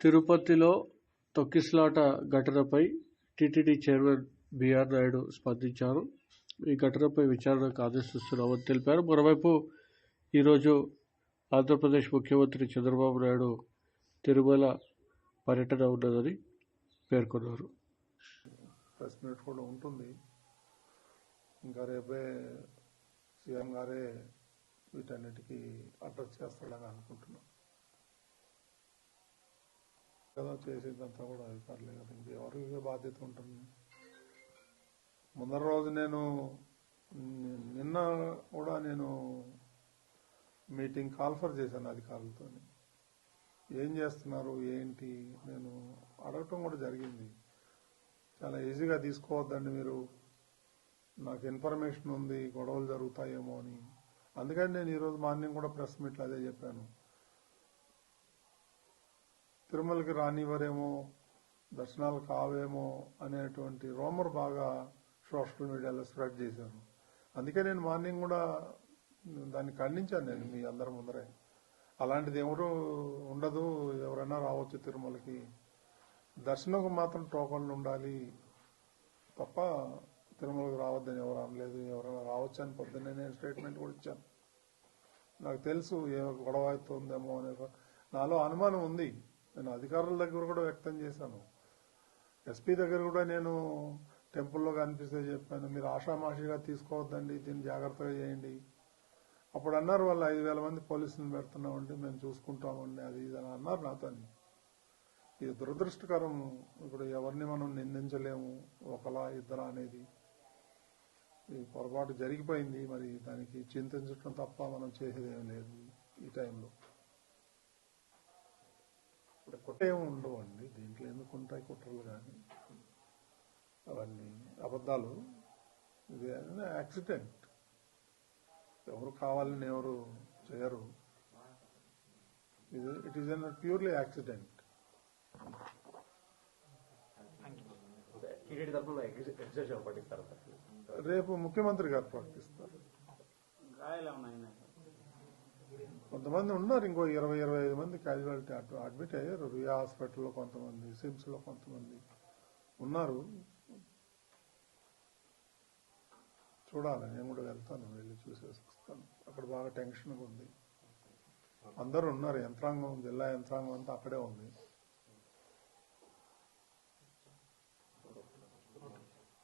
తిరుపతిలో తొక్కిసలాట ఘటనపై టీటీడీ చైర్మన్ బీఆర్ నాయుడు స్పందించారు. ఈ ఘటనపై విచారణకు ఆదేశిస్తున్నామని తెలిపారు. మరోవైపు ఈరోజు ఆంధ్రప్రదేశ్ ముఖ్యమంత్రి చంద్రబాబు నాయుడు తిరుమల పర్యటన ఉన్నదని పేర్కొన్నారు. ప్రెస్ మీట్ కూడా ఉంటుంది. ఇంకా రేపే సీఎం గారే వీటన్నిటికీ అడ్రస్ చేస్తాడని అనుకుంటున్నాం కదా. చేసేదంతా కూడా అధికారులే కదా, ఇంకెవరికి బాధ్యత ఉంటుంది. ముందర రోజు నిన్న కూడా నేను మీటింగ్ కాల్ఫర్ చేశాను అధికారులతో. ఏం చేస్తున్నారు ఏంటి నేను అడగటం కూడా జరిగింది. చాలా ఈజీగా తీసుకోవద్దండి మీరు, నాకు ఇన్ఫర్మేషన్ ఉంది గొడవలు జరుగుతాయేమో అని. అందుకని నేను ఈరోజు మార్నింగ్ కూడా ప్రెస్ మీట్లో అదే చెప్పాను. తిరుమలకి రానివ్వరేమో, దర్శనాలు కావేమో అనేటువంటి రూమర్ బాగా సోషల్ మీడియాలో స్ప్రెడ్ చేశాను. అందుకే నేను మార్నింగ్ కూడా దాన్ని ఖండించాను. నేను మీ అందరి ముందరే అలాంటిది ఎవరు ఉండదు, ఎవరైనా రావచ్చు తిరుమలకి, దర్శనంకు మాత్రం టోకన్లు ఉండాలి తప్ప తిరుమలకి రావద్దని ఎవరు అనలేదు. ఎవరైనా రావచ్చు అని పొద్దున్నే నేను స్టేట్మెంట్ కూడా ఇచ్చాను. నాకు తెలుసు ఏ గొడవ అవుతుందేమో అనే నాలో అనుమానం ఉంది. నేను అధికారుల దగ్గర కూడా వ్యక్తం చేశాను. ఎస్పీ దగ్గర కూడా నేను టెంపుల్లో కనిపిస్తే చెప్పాను, మీరు ఆషామాషిగా తీసుకోవద్దండి, దీన్ని జాగ్రత్తగా చేయండి. అప్పుడు అన్నారు వాళ్ళు 5,000 మంది పోలీసులను పెడుతున్నామండి, మేము చూసుకుంటామండి, అది ఇది అని అన్నారు నాతో. ఇది దురదృష్టకరం. ఇప్పుడు ఎవరిని మనం నిందించలేము, ఒకలా ఇద్దరా అనేది. ఈ పొరపాటు జరిగిపోయింది, మరి దానికి చింతించడం తప్ప మనం చేసేదేం లేదు ఈ టైంలో. కుట్రేమి ఉండవు అండి దీంట్లో, ఎందుకు ఉంటాయి కుట్రలు కానీ అవన్నీ అబద్ధాలు. ఇది యాక్సిడెంట్, ఎవరు కావాలని ఎవరు చేయరు. It is an purely accident. రేపు ముఖ్యమంత్రి గారు ప్రకటిస్తారు. కొంతమంది ఉన్నారు, ఇంకో 20-25 మంది క్యాజువాలిటీ అడ్మిట్ అయ్యారు. రియా హాస్పిటల్లో కొంతమంది, సిమ్స్ లో కొంతమంది ఉన్నారు. చూడాలి, నేను కూడా వెళ్తాను, వెళ్ళి చూసేసి వస్తాను. అక్కడ బాగా టెన్షన్గా ఉంది, అందరూ ఉన్నారు, యంత్రాంగం, జిల్లా యంత్రాంగం అంతా అక్కడే ఉంది.